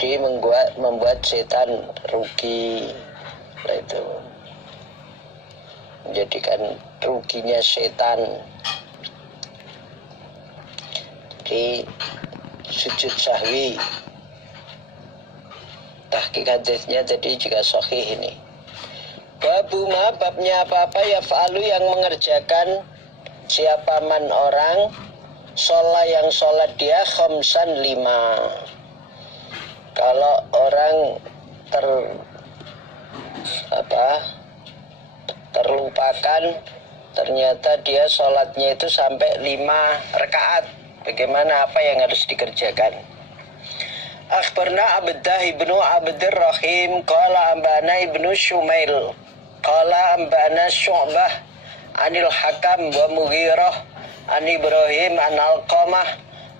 Jadi membuat setan rugi. Nah, itu menjadikan ruginya setan. Jadi sujud sahwi, tahqiq hadisnya tadi juga sahih ini. Babuma, babnya apa-apa ya fa'alu yang mengerjakan siapa man orang sholat yang sholat dia khamsan 5. Kalau orang terlupakan, ternyata dia sholatnya itu sampai 5 rakaat. Bagaimana, apa yang harus dikerjakan? Akhbarna Abdah ibnu Abdurrahim qala ambana ibnu Shumail qala ambana Syu'bah anil Hakam wa Mughirah an Ibrahim an Alqamah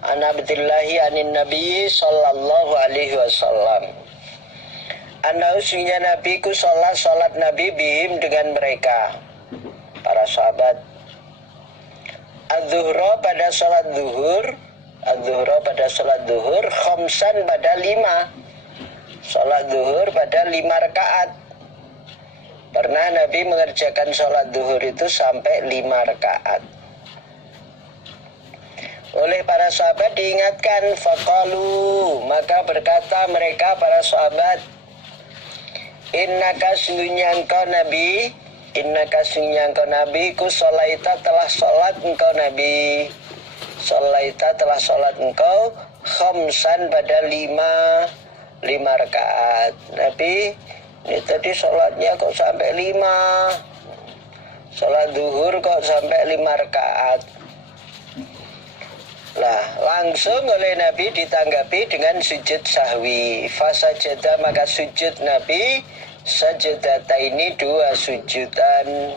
an Abdillahi anin Nabi sallallahu alaihi wasallam. Usnya Nabi ku sholat Nabi bihim dengan mereka, para sahabat. Az-zuhra pada sholat zuhur, khamsan pada 5. Sholat zuhur pada 5 rakaat. Pernah Nabi mengerjakan sholat zuhur itu sampai 5 rakaat. Oleh para sahabat diingatkan, faqalu, maka berkata mereka para sahabat, innaka sungguhnya engkau Nabi ku sholaita telah sholat engkau Nabi, sholaita telah sholat engkau khamsan pada 5 rakaat. Nabi ini tadi sholatnya kok sampai 5, sholat zuhur kok sampai 5 rakaat. Lah, langsung oleh Nabi ditanggapi dengan sujud sahwi. Fasajada, maka sujud Nabi sajadata ini 2 sujudan.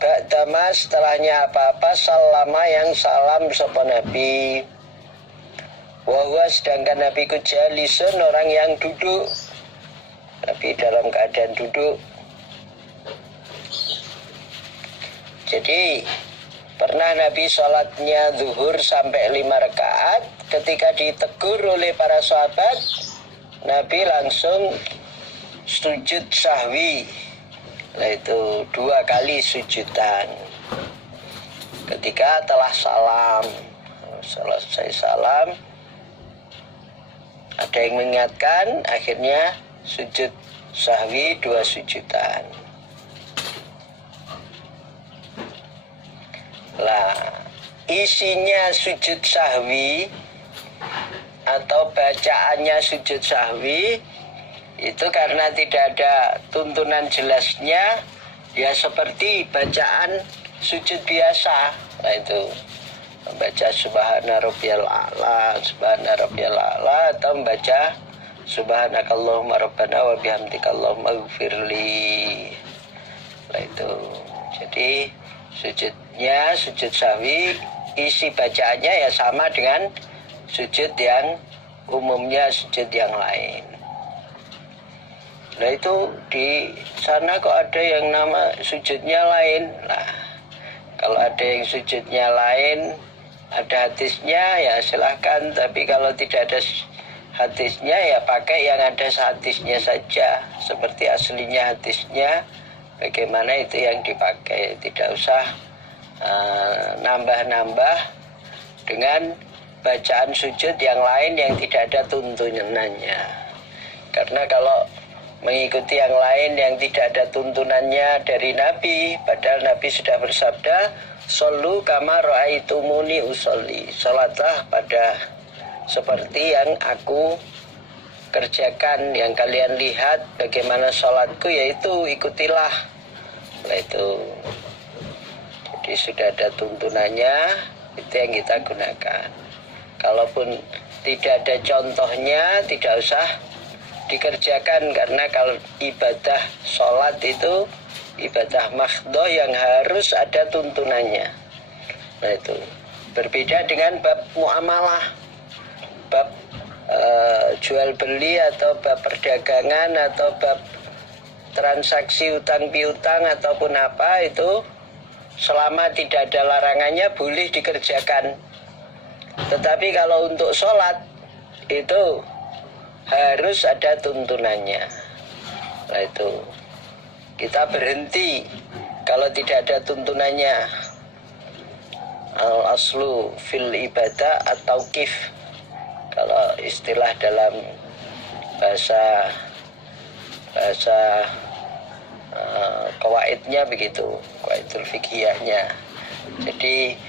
Ba'dama, setelahnya apa-apa, salama yang salam sapa Nabi. Wahwa, sedangkan Nabi ku jalisun, orang yang duduk. Nabi dalam keadaan duduk. Jadi pernah Nabi sholatnya zuhur sampai 5 rakaat. Ketika ditegur oleh para sahabat, Nabi langsung sujud sahwi. Nah, itu 2 kali sujudan. Ketika telah salam, selesai salam, ada yang mengingatkan, akhirnya sujud sahwi 2 sujudan. Lah, isinya sujud sahwi atau bacaannya sujud sahwi itu karena tidak ada tuntunan jelasnya, ya seperti bacaan sujud biasa. Nah, itu membaca subhana rabbiyal a'la atau membaca subhanakallahumma rabbana wa bihamdika allahumma ighfirli. Nah, itu jadi sujudnya sujud sahwi, isi bacaannya ya sama dengan sujud yang umumnya, sujud yang lain. Nah, itu di sana kok ada yang nama sujudnya lain. Nah, kalau ada yang sujudnya lain, ada hadisnya ya silahkan. Tapi kalau tidak ada hadisnya ya pakai yang ada hadisnya saja. Seperti aslinya hadisnya, bagaimana itu yang dipakai. Tidak usah nambah-nambah dengan bacaan sujud yang lain yang tidak ada tuntunannya. Karena kalau mengikuti yang lain yang tidak ada tuntunannya dari Nabi, padahal Nabi sudah bersabda, "Shollu kama ra'aitumuni usolli." Salatlah pada seperti yang aku kerjakan, yang kalian lihat bagaimana salatku, yaitu ikutilah. Nah, itu. Jadi sudah ada tuntunannya, itu yang kita gunakan. Kalaupun tidak ada contohnya, tidak usah dikerjakan, karena kalau ibadah sholat itu ibadah mahdhah yang harus ada tuntunannya. Nah, itu berbeda dengan bab muamalah, bab jual beli atau bab perdagangan atau bab transaksi utang piutang ataupun apa, itu selama tidak ada larangannya boleh dikerjakan. Tetapi kalau untuk sholat itu harus ada tuntunannya. Nah itu kita berhenti kalau tidak ada tuntunannya. Al aslu fil ibadah atau kif, kalau istilah dalam bahasa kawaidnya begitu, kawaidul fikhiyahnya. Jadi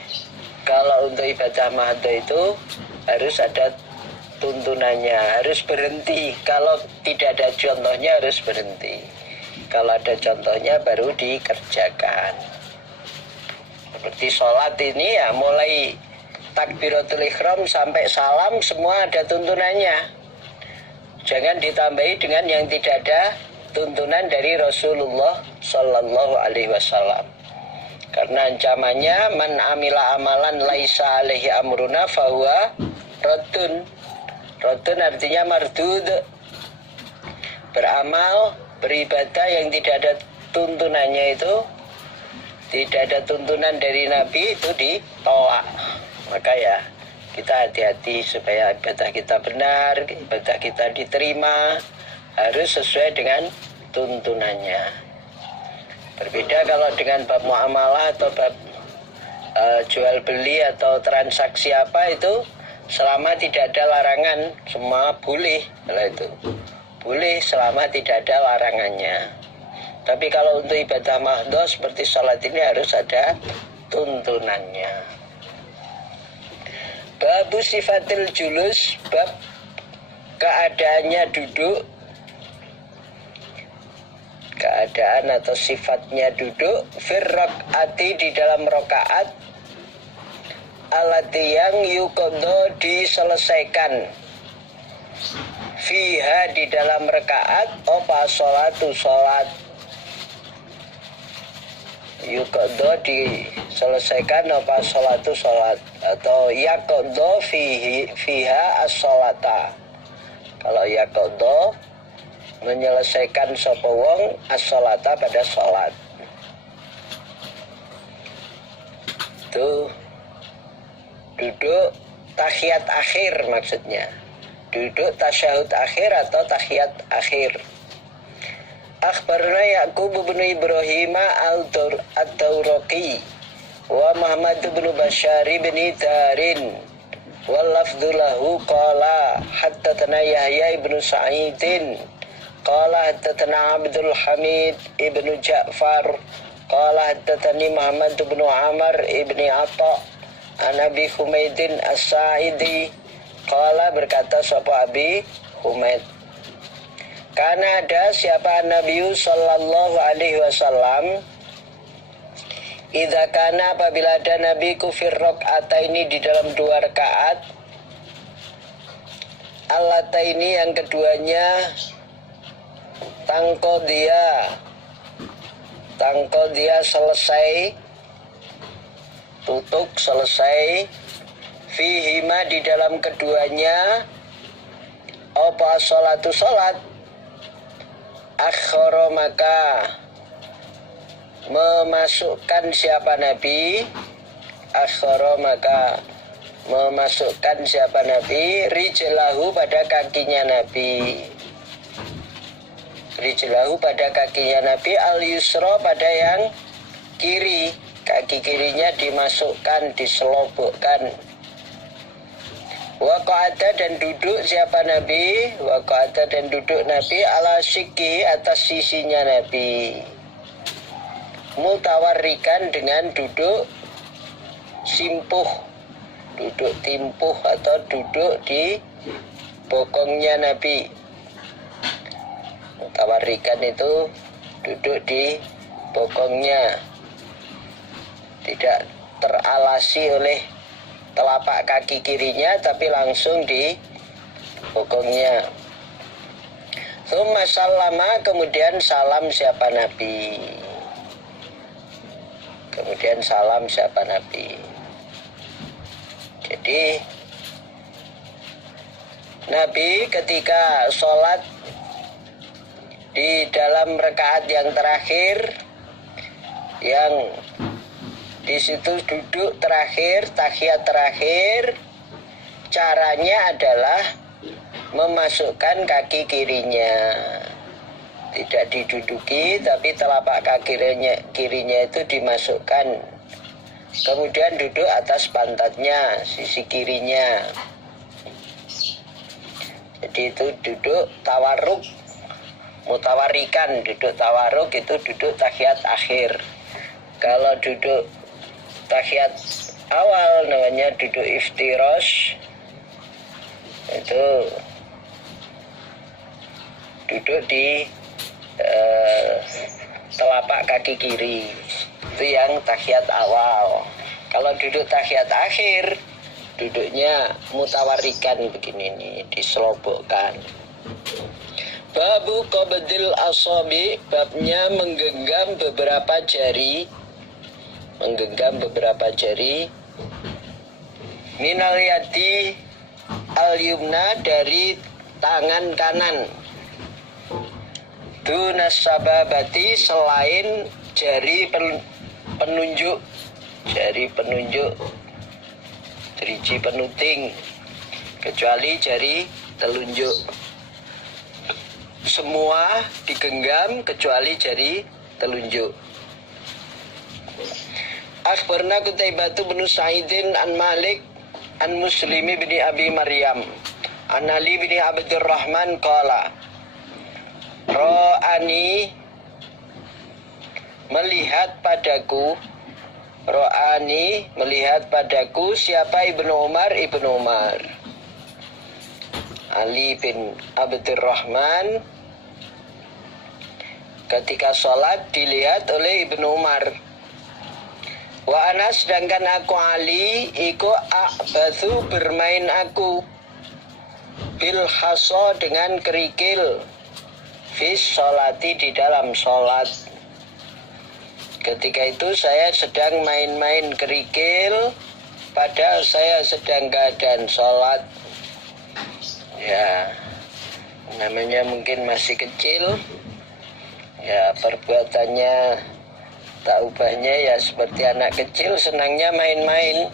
kalau untuk ibadah mahdoh itu harus ada tuntunannya, harus berhenti. Kalau tidak ada contohnya harus berhenti. Kalau ada contohnya baru dikerjakan. Seperti sholat ini ya, mulai takbiratul ihram sampai salam semua ada tuntunannya. Jangan ditambahi dengan yang tidak ada tuntunan dari Rasulullah Sallallahu Alaihi Wasallam. Karena ancamannya man amila amalan laisa alaihi amruna fahuwa raddun. Raddun artinya mardud. Beramal, beribadah yang tidak ada tuntunannya itu, tidak ada tuntunan dari Nabi, itu ditolak. Maka ya kita hati-hati supaya ibadah kita benar, ibadah kita diterima, harus sesuai dengan tuntunannya. Berbeda kalau dengan bab muamalah atau bab jual beli atau transaksi apa, itu selama tidak ada larangan semua boleh. Kalau itu boleh selama tidak ada larangannya. Tapi kalau untuk ibadah mahdhah seperti salat ini harus ada tuntunannya. Babu sifatil julus, bab keadaannya duduk, keadaan atau sifatnya duduk, firraqati di dalam rakaat, alati yang yuqadha diselesaikan, fiha di dalam rakaat, apa sholatu sholat, yuqadha diselesaikan apa sholatu sholat, atau yaqadha fiha as-sholata. Kalau yaqadha menyelesaikan sapa wong as-sholata pada sholat, itu duduk tahiyat akhir, maksudnya duduk tasyahud akhir atau tahiyat akhir. Akhbarna Ya'qub bin Ibrahim al-Dawraqi wa Muhammad bin Bashar bin Darin wal lafdhu lahu qala haddatsana Yahya ibn Sa'idin qala haddatsana Abdul Hamid ibn Ja'far qala haddatsani Muhammad bin Amr ibn Atha an Abi Humaidin As-Sa'idi qala, berkata sapa Abi Humaid, karena ada siapa Nabi Sallallahu Alaihi Wasallam, idza kana apabila ada Nabi kufir rakaataini di dalam 2 rakaat, allataini yang keduanya, tangko dia selesai, tutuk selesai, fihima di dalam keduanya, apa sholatu sholat, akhara maka memasukkan siapa Nabi, akhara maka memasukkan siapa Nabi, rijlahu pada kakinya Nabi, rijlahu pada kakinya Nabi, al yusra pada yang kiri, kaki kirinya dimasukkan, diselobokkan. Waqa'ata dan duduk siapa Nabi, waqa'ata dan duduk Nabi ala syikhi atas sisinya Nabi, mutawarrikan dengan duduk simpuh, duduk timpuh atau duduk di bokongnya Nabi. Mutawarrikan itu duduk di bokongnya, tidak teralasi oleh telapak kaki kirinya, tapi langsung di bokongnya. Tsumma sallama, kemudian salam siapa Nabi, kemudian salam siapa Nabi. Jadi Nabi ketika sholat di dalam rakaat yang terakhir, yang di situ duduk terakhir, tahiyat terakhir, caranya adalah memasukkan kaki kirinya, tidak diduduki tapi telapak kaki kirinya itu dimasukkan, kemudian duduk atas pantatnya sisi kirinya. Jadi itu duduk tawarruk, mutawarikan. Duduk tawarruk itu duduk tahiyat akhir. Kalau duduk tahiyat awal namanya duduk iftirosh, itu duduk di telapak kaki kiri, itu yang tahiyat awal. Kalau duduk tahiyat akhir, duduknya mutawarikan begini nih, diselobokkan. Babu qabdil asabi, babnya menggenggam beberapa jari, minal yadi al-yumna, dari tangan kanan, dunas sababati, selain jari penunjuk, driji penuting, kecuali jari telunjuk. Semua digenggam kecuali jari telunjuk. Akhbarna Qutaibah bin Sa'idin an Malik an Muslimi bin Abi Maryam an Ali bin Abdurrahman qala Ro'ani, melihat padaku, siapa Ibnu Umar? Ali bin Abdurrahman ketika sholat dilihat oleh Ibnu Umar. Wa ana, sedangkan aku Ali iku a'bathu, bermain aku, bil haso, dengan kerikil, fis sholati, di dalam sholat. Ketika itu saya sedang main-main kerikil, padahal saya sedang keadaan sholat. Ya, namanya mungkin masih kecil, ya perbuatannya tak ubahnya ya seperti anak kecil, senangnya main-main.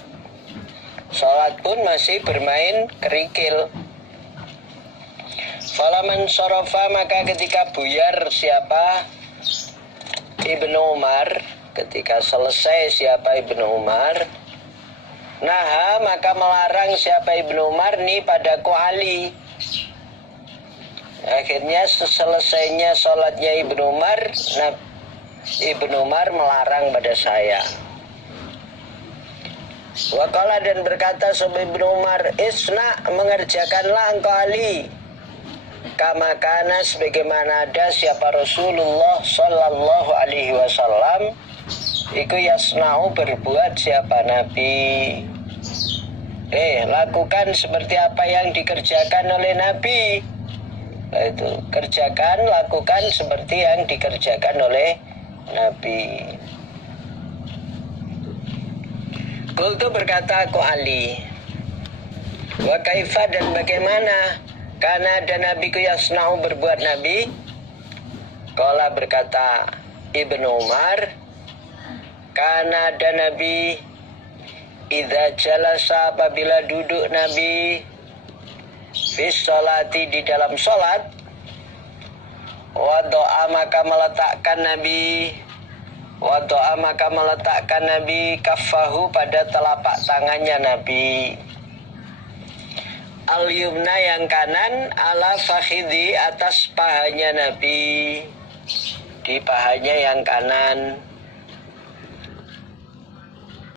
Sholat pun masih bermain kerikil. Falaman sorofa, maka ketika buyar siapa Ibnu Umar, ketika selesai siapa Ibnu Umar, naha, maka melarang siapa Ibnu Umar nih padaku Ali. Akhirnya selesainya sholatnya Ibnu Umar, Ibnu Umar melarang pada saya. Waqala, dan berkata sahaba Ibnu Umar, isna, mengerjakanlah engkau Ali, kama kana, sebagaimana ada siapa Rasulullah sallallahu alaihi wasallam iku yasna'u, berbuat siapa Nabi. Lakukan seperti apa yang dikerjakan oleh Nabi. Itu kerjakan, lakukan seperti yang dikerjakan oleh Nabi. Qultu, berkata aku Ali, wa kaifa, dan bagaimana, karena ada Nabi ku yasna'u, berbuat Nabi. Qala, berkata Ibnu Umar, karena ada Nabi idza jalasa, apabila duduk Nabi, fis sholati, di dalam sholat, wado'a, maka meletakkan Nabi kaffahu, pada telapak tangannya Nabi, al-yumna, yang kanan, ala fakhidhi, atas pahanya Nabi, di pahanya yang kanan.